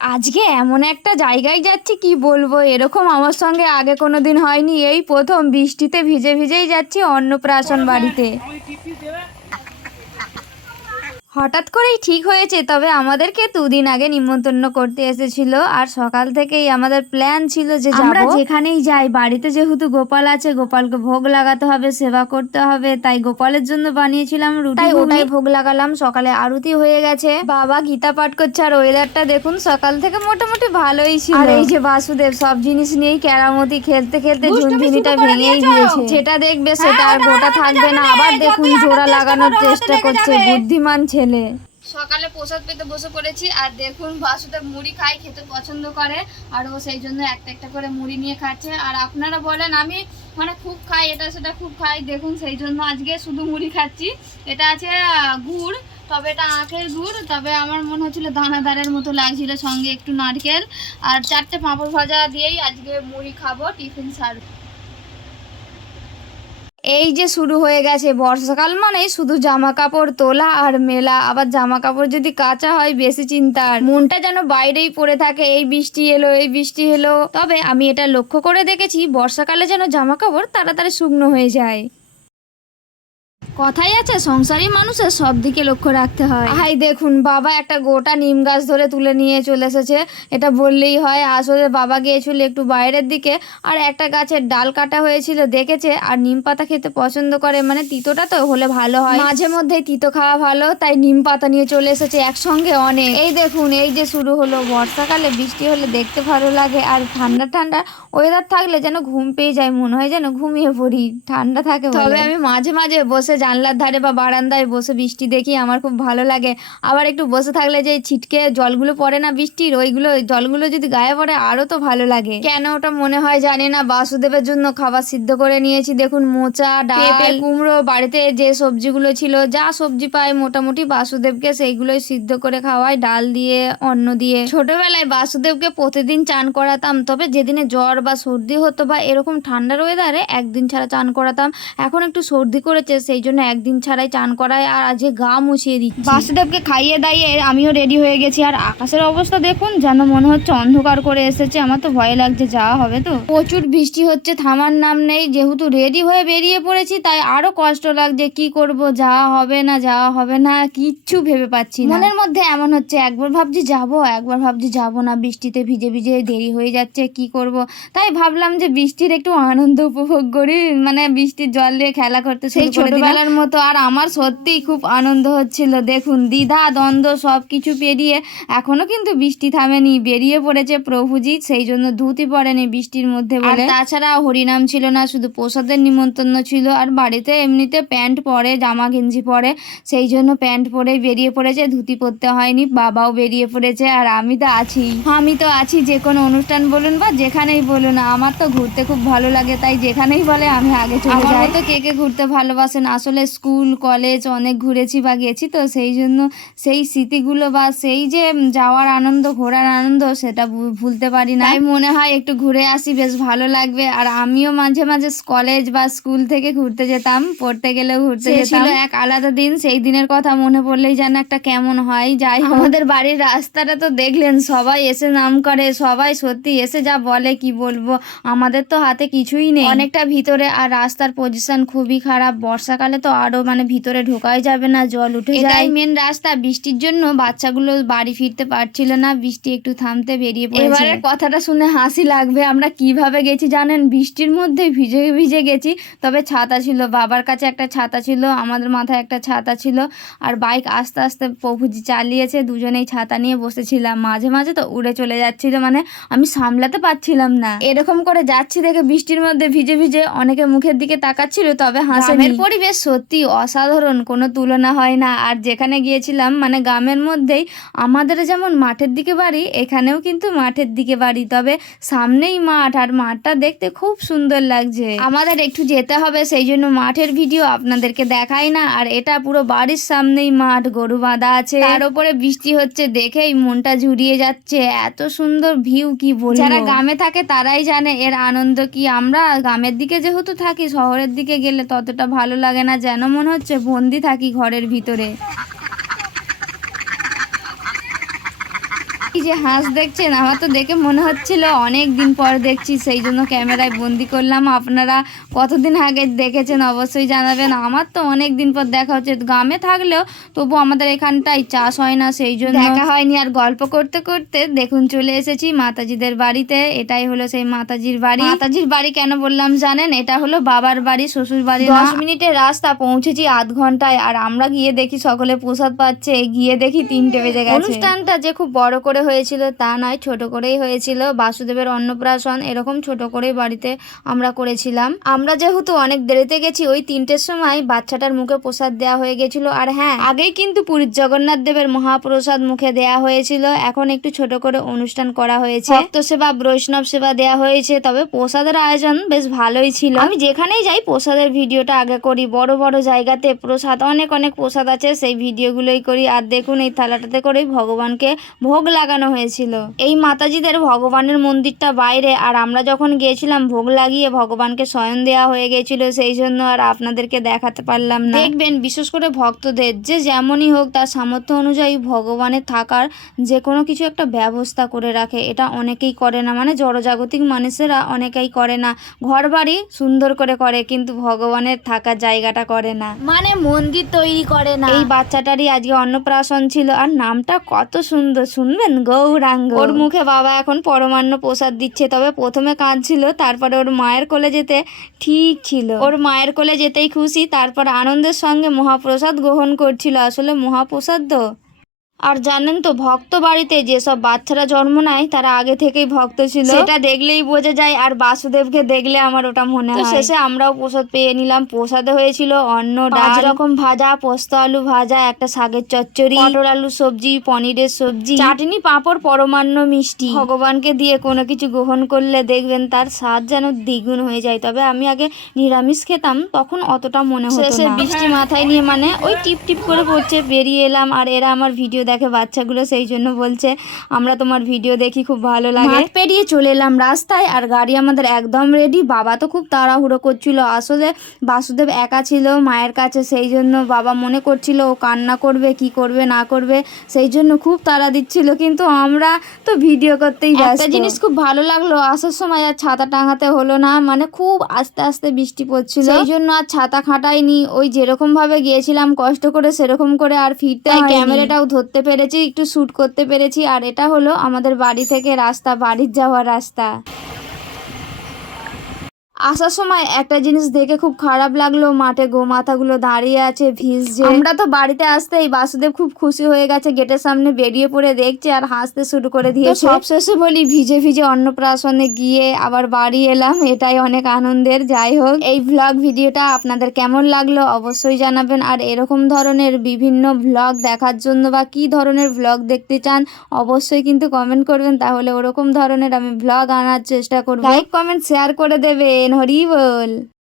আজকে এমন একটা জায়গায় যাচ্ছি কি বলবো, এরকম আমার সঙ্গে আগে কোনোদিন হয়নি। এই প্রথম বৃষ্টিতে ভিজে ভিজেই যাচ্ছি অন্নপ্রাশন বাড়িতে। হঠাৎ করেই ঠিক হয়েছে, তবে আমাদেরকে 2 দিন আগে নিমন্ত্রণ করতে এসেছিল। আর সকাল থেকেই আমাদের প্ল্যান ছিল যে আমরা যেখানেই যাই বাড়িতে যেহেতু গোপাল আছে, গোপালকে ভোগ লাগাতে হবে, সেবা করতে হবে, তাই গোপালের জন্য বানিয়েছিলাম রুটি, ওটাই ভোগ লাগালাম। সকালে আরতি হয়ে গেছে, বাবা গীতা পাঠ করছে। আর ওয়েদারটা দেখুন সকাল থেকে মোটামুটি ভালোই ছিল। আর এই যে বাসুদেব সব জিনিস নিয়েই কেরামতি খেলতে খেলতে ঝুনঝুনিটা ভেঙেই দিয়েছে। যেটা দেখবে সেটা আর গোটা থাকবে না। আবার দেখুন জোড়া লাগানোর চেষ্টা করছে, বুদ্ধিমান ছেলে। সকালে প্রসাদ পেতে বসে পড়েছি। আর দেখুন বাসুদেব মুড়ি খেতে পছন্দ করে, আর ও সেই জন্য একটা একটা করে মুড়ি নিয়ে খাচ্ছে। আর আপনারা বলেন আমি খুব খাই, এটা সেটা খুব খাই, দেখুন সেই জন্য আজকে শুধু মুড়ি খাচ্ছি। এটা আছে গুড়, তবে এটা আখের গুড়, তবে আমার মনে হচ্ছিল দানাদারের মতো লাগছিল, সঙ্গে একটু নারকেল আর 4টে পাঁপড় ভাজা দিয়েই আজকে মুড়ি খাবো, টিফিন সার্ভ। এই যে শুরু হয়ে গেছে বর্ষাকাল, মানে শুধু জামা কাপড় তোলা আর মেলা। আবার জামা কাপড় যদি কাঁচা হয় বেশি চিন্তার, মনটা যেন বাইরেই পড়ে থাকে, এই বৃষ্টি এলো এই বৃষ্টি এলো। তবে আমি এটা লক্ষ্য করে দেখেছি বর্ষাকালে যেন জামা কাপড় তাড়াতাড়ি শুকনো হয়ে যায়। কথাই আছে সংসারী মানুষের সব দিকে লক্ষ্য রাখতে হয়। হাই দেখুন বাবা একটা গোটা নিম গাছ ধরে তুলে নিয়ে চলে এসেছে, এটা বললেই হয়। আসলে বাবা গিয়েছিল একটু বাইরের দিকে, আর একটা গাছের ডাল কাটা হয়েছিল দেখেছে। আর নিম পাতা খেতে পছন্দ করে, তিতোটা তো হলে ভালো হয়, মাঝে মধ্যে তিতো খাওয়া ভালো, তাই নিম পাতা নিয়ে চলে এসেছে একসঙ্গে অনেক। এই দেখুন এই যে শুরু হলো বর্ষাকালে, বৃষ্টি হলে দেখতে ভালো লাগে। আর ঠান্ডা ঠান্ডা ওয়েদার থাকলে যেন ঘুম পেয়ে যায়, মনে হয় যেন ঘুমিয়ে পড়ি, ঠান্ডা থাকে। তবে আমি মাঝে মাঝে বসে জানলার ধারে বা বারান্দায় বসে বৃষ্টি দেখি, আমার খুব ভালো লাগে। আবার একটু বসে থাকলে যে ছিটকে জলগুলো পড়ে না বৃষ্টির, ওইগুলো জলগুলো যদি গায়ে পড়ে আরো তো ভালো লাগে। কেন ওটা মনে হয় জানি না। বাসুদেবের জন্য খাবার সিদ্ধ করে নিয়েছি, দেখুন মোচা, ডাল, কুমড়ো, বাড়িতে যে সবজিগুলো ছিল, যা সবজি পাই মোটামুটি বাসুদেবকে সেইগুলোই সিদ্ধ করে খাওয়াই, ডাল দিয়ে অন্ন দিয়ে। ছোটবেলায় বাসুদেবকে প্রতিদিন চান করাতাম, তবে যেদিনে জ্বর বা সর্দি হতো বা এরকম ঠান্ডার ওয়েদারে একদিন ছাড়া চান করাতাম। এখন একটু সর্দি করেছে সেই জন্য একদিন ছাড়াই চান করায়, আর আজকে গা মুছিয়ে দিচ্ছি। বাসুদেবকে খাইয়ে দাইয়ে আমিও রেডি হয়ে গেছি। আর আকাশের অবস্থা দেখুন, যেন মনে হচ্ছে অন্ধকার করে এসেছে। আমার তো ভয় লাগছে, যাওয়া হবে তো। প্রচুর বৃষ্টি হচ্ছে, থামার নাম নেই। যেহেতু রেডি হয়ে বেরিয়ে পড়েছি তাই আরো কষ্ট লাগছে, কি করব, যাওয়া হবে না যাওয়া হবে না কিচ্ছু ভেবে পাচ্ছি না। মনের মধ্যে এমন হচ্ছে, একবার ভাবছি যাব, একবার ভাবছি যাব না, বৃষ্টিতে ভিজে ভিজে দেরি হয়ে যাচ্ছে, কি করব। তাই ভাবলাম যে বৃষ্টির একটু আনন্দ উপভোগ করি, বৃষ্টির জল দিয়ে খেলা করতে সেই ছোটবেলার মতো। আর আমার সত্যিই খুব আনন্দ হচ্ছিল। দেখুন দ্বিধা দ্বন্দ্ব সব কিছু পেরিয়ে এখনো কিন্তু বৃষ্টি থামেনি, বেরিয়ে পড়েছে প্রভুজি, সেই জন্য ধুতি পড়েনি বৃষ্টির মধ্যে বলে। তাছাড়া হরিনাম ছিল না, শুধু প্রসাদের নিমন্ত্রণ ছিল। আর বাড়িতে এমনিতে প্যান্ট পরে, জামা গেঞ্জি পরে, সেই জন্য প্যান্ট পরেই বেরিয়ে পড়েছে, ধুতি পরতে হয়নি। বাবাও বেরিয়ে পড়েছে, আর আমি তো আছি যে কোনো অনুষ্ঠান বলুন বা যেখানেই বলুন, আমার তো ঘুরতে খুব ভালো লাগে, তাই যেখানেই বলে আমি আগে চলে যাই। তো কে কে ঘুরতে ভালোবাসেন, আসলে স্কুল কলেজ অনেক ঘুরেছি বা গেছি, তো সেই জন্য সেই স্মৃতিগুলো বা সেই যে যাওয়ার আনন্দ, ঘোরার আনন্দ, সেটা ভুলতে পারি না। তাই মনে হয় একটু ঘুরে আসি, বেশ ভালো লাগবে। আর আমিও মাঝে মাঝে কলেজ বা স্কুল থেকে ঘুরতে যেতাম, পড়তে গেলেও ঘুরতে যেতাম, এক আলাদা দিন। সেই দিনের কথা মনে পড়লেই যেন একটা কেমন হয়। যাই আমাদের বাড়ির রাস্তাটা তো দেখলেন, সবাই এসে নাম করে, সবাই সত্যি এসে যা বলে কি বলবো, আমাদের তো হাতে কিছুই নেই, অনেকটা ভিতরে। আর রাস্তার পজিশন খুবই খারাপ, বর্ষাকালে তো আরো ভিতরে ঢোকাই যাবে না, জল উঠে যায়। এটাই মেন রাস্তা, বৃষ্টির জন্য বাচ্চাগুলো বাড়ি ফিরতে পারছিল না, বৃষ্টি একটু থামতে বেরিয়ে পড়েছে। এবারে কথাটা শুনে হাসি লাগবে, আমরা কিভাবে গেছি জানেন, বৃষ্টির মধ্যে ভিজে ভিজে গেছি। তবে ছাতা ছিল, বাবার কাছে একটা ছাতা ছিল, আমাদের মাথায় একটা ছাতা ছিল। আর বাইক আস্তে আস্তে প্রভুজি চালিয়েছে, দুজনেই ছাতা নিয়ে বসেছিলাম। মাঝে মাঝে তো উড়ে চলে যাচ্ছিল, আমি সামলাতে পারছিলাম না। এরকম করে যাচ্ছি দেখে বৃষ্টির মধ্যে ভিজে ভিজে অনেকে মুখের দিকে তাকাচ্ছিল, তবে হাসেনি। পরিবেশ সত্যি অসাধারণ, কোনো তুলনা হয় না। আর যেখানে গিয়েছিলাম গ্রামের মধ্যেই, আমাদের যেমন মাঠের দিকে বাড়ি, এখানেও কিন্তু মাঠের দিকে বাড়ি, তবে সামনেই মাঠ। আর মাঠটা দেখতে খুব সুন্দর লাগছে। আমাদের একটু যেতে হবে, সেই জন্য মাঠের ভিডিও আপনাদেরকে দেখাই না। আর এটা পুরো বাড়ির সামনেই মাঠ, গরু বাঁধা আছে, তার উপরে বৃষ্টি হচ্ছে, দেখেই মনটা জুড়িয়ে যাচ্ছে। এত সুন্দর ভিউ কি বলবো, যারা গ্রামে থাকে তারাই জানে এর আনন্দ কি। আমরা গ্রামের দিকে যেহেতু থাকি, শহরের দিকে গেলে ততটা ভালো লাগে না, যেন মনে হচ্ছে বন্দি থাকি ঘরের ভিতরে। কি যে হাঁস দেখছেন, আমার তো দেখে মনে হচ্ছিল অনেক দিন পর দেখছি, সেই জন্য ক্যামেরায় বন্দি করলাম। আপনারা কতদিন আগে দেখেছেন অবশ্যই জানাবেন। আমার তো অনেক দিন পর দেখা হচ্ছে, গ্রামে থাকলেও তবু আমাদের এখানটায় চাষ হয় না, সেই জন্য দেখা হয়নি। আর গল্প করতে করতে দেখুন চলে এসেছি মাতাজিদের বাড়িতে। এটাই হলো সেই মাতাজির বাড়ি। মাতাজির বাড়ি কেন বললাম জানেন, এটা হলো বাবার বাড়ি, শ্বশুর বাড়ি। 10 মিনিটের রাস্তা, পৌঁছেছি আধ ঘন্টায়। আর আমরা গিয়ে দেখি সকলে প্রসাদ পাচ্ছে, গিয়ে দেখি 3টে বেজে গেছে। অনুষ্ঠানটা যে খুব বড় করে হয়েছিল তা নয়, ছোট করেই হয়েছিল। বাসুদেবের অন্নপ্রাশন এরকম ছোট করেই বাড়িতে আমরা করেছিলাম। আমরা যেহেতু অনেক দেরিতে গেছি, ওই 3টের সময় বাচ্চাটার মুখে প্রসাদ দেওয়া হয়ে গেছিল। আর হ্যাঁ, আগেই কিন্তু পুরীর জগন্নাথ দেবের মহাপ্রসাদ মুখে দেয়া হয়েছিল। এখন একটু ছোট করে অনুষ্ঠান করা হয়েছে, ভক্ত সেবা, বৈষ্ণব সেবা দেয়া হয়েছে। তবে প্রসাদের আয়োজন বেশ ভালোই ছিল। আমি যেখানেই যাই প্রসাদের ভিডিওটা আগে করি। বড় বড় জায়গাতে প্রসাদ, অনেক অনেক প্রসাদ আছে, সেই ভিডিওগুলোই করি। আর দেখুন এই থালাটাতে করেই ভগবানকে ভোগ লাগানো হয়েছিল। এই মাতাজিদের ভগবানের মন্দিরটা বাইরে, আর আমরা যখন গিয়েছিলাম ভোগ লাগিয়ে ভগবানকে শয়ন দেওয়া হয়ে গেছিল, সেই জন্য আর আপনাদেরকে দেখাতে পারলাম না। দেখবেন বিশেষ করে ভক্তদের যে যেমনই হোক তার সামর্থ্য অনুযায়ী ভগবানের থাকার যে কোনো কিছু একটা ব্যবস্থা করে রাখে। এটা অনেকেই করে না, মানে জড়জাগতিক মানুষেরা অনেকেই করে না। ঘর বাড়ি সুন্দর করে করে, কিন্তু ভগবানের থাকার জায়গাটা করে না, মানে মন্দির তৈরি করে না। এই বাচ্চাটারই আজকে অন্নপ্রাশন ছিল, আর নামটা কত সুন্দর, শুনবেন, গৌরাঙ্গ। ওর মুখে বাবা এখন পরমান্ন প্রসাদ দিচ্ছে। তবে প্রথমে কাঁদছিল, তারপরে ওর মায়ের কোলে যেতে ঠিক ছিল। ওর মায়ের কোলে যেতেই খুশি, তারপর আনন্দের সঙ্গে মহাপ্রসাদ গ্রহণ করছিল। আসলে মহাপ্রসাদ তো। আর জানেন তো, ভক্ত বাড়িতে যেসব বাচ্চারা জন্ম নেয় তারা আগে থেকেই ভক্ত ছিল, সেটা দেখলেই বোঝা যায়। আর বাসুদেবকে দেখলে আমার ওটা মনে হয়। শেষে আমরাও প্রসাদ পেয়ে নিলাম। প্রসাদে হয়েছিল অন্ন, ডাল, 5 রকম ভাজা, পোস্ত আলু ভাজা, একটা শাকের চচ্চড়ি, পটল আলু সবজি, পনিরের সবজি, চাটনি, পাঁপড়, পরমান্ন, মিষ্টি। ভগবানকে দিয়ে কোনো কিছু গ্রহণ করলে দেখবেন তার স্বাদ যেন দ্বিগুণ হয়ে যায়। তবে আমি আগে নিরামিষ খেতাম, তখন অতটা মনে হতো না। শেষে বৃষ্টি মাথায় নিয়ে, মানে ওই টিপ টিপ করে পড়ছে, বেরিয়ে এলাম। আর এরা আমার ভিডিও দেখে বাচ্চাগুলো, সেই জন্য বলছে আমরা তোমার ভিডিও দেখি, খুব ভালো লাগে। মাঠ পেরিয়ে চলে এলাম রাস্তায়, আর গাড়ি আমাদের একদম রেডি। বাবা তো খুব তাড়াহুড়ো করছিল। আসলে বাসুদেব একা ছিল মায়ের কাছে, সেই জন্য বাবা মনে করছিল ও কান্না করবে, কি করবে না করবে, সেই জন্য খুব তাড়া দিচ্ছিল। কিন্তু আমরা তো ভিডিও করতেই ব্যস্ত। একটা জিনিস খুব ভালো লাগলো, আসার সময় আর ছাতা টাঙাতে হলো না, মানে খুব আস্তে আস্তে বৃষ্টি পড়ছিল, সেই জন্য আর ছাতা খাটাইনি। ওই যেরকম ভাবে গিয়েছিলাম কষ্ট করে, সেরকম করে আর ফিরতে হয়। ক্যামেরাটাও ধরতে পেরেছি, একটু শ্যুট করতে পেরেছি। আর এটা হলো আমাদের বাড়ি থেকে রাস্তা, বাড়ির যাওয়ার রাস্তা। আসার সময় একটা জিনিস দেখে খুব খারাপ লাগলো, মাঠে গোমাতাগুলো দাঁড়িয়ে আছে ভিজছে। আমরা তো বাড়িতে আসতেই বাসুদেব খুব খুশি হয়ে গেছে, গেটের সামনে বেরিয়ে পড়ে দেখছে আর হাসতে শুরু করে দিয়েছে। সবশেষে বলি, ভিজে ভিজে অন্নপ্রাশনে গিয়ে আবার বাড়ি এলাম, এটাই অনেক আনন্দের। যাই হোক, এই ভ্লগ ভিডিওটা আপনাদের কেমন লাগলো অবশ্যই জানাবেন। আর এরকম ধরনের বিভিন্ন ভ্লগ দেখার জন্য বা কি ধরনের ভ্লগ দেখতে চান অবশ্যই কিন্তু কমেন্ট করবেন, তাহলে ওরকম ধরনের আমি ভ্লগ আনার চেষ্টা করব। লাইক কমেন্ট শেয়ার করে দেবেন। হরি বল।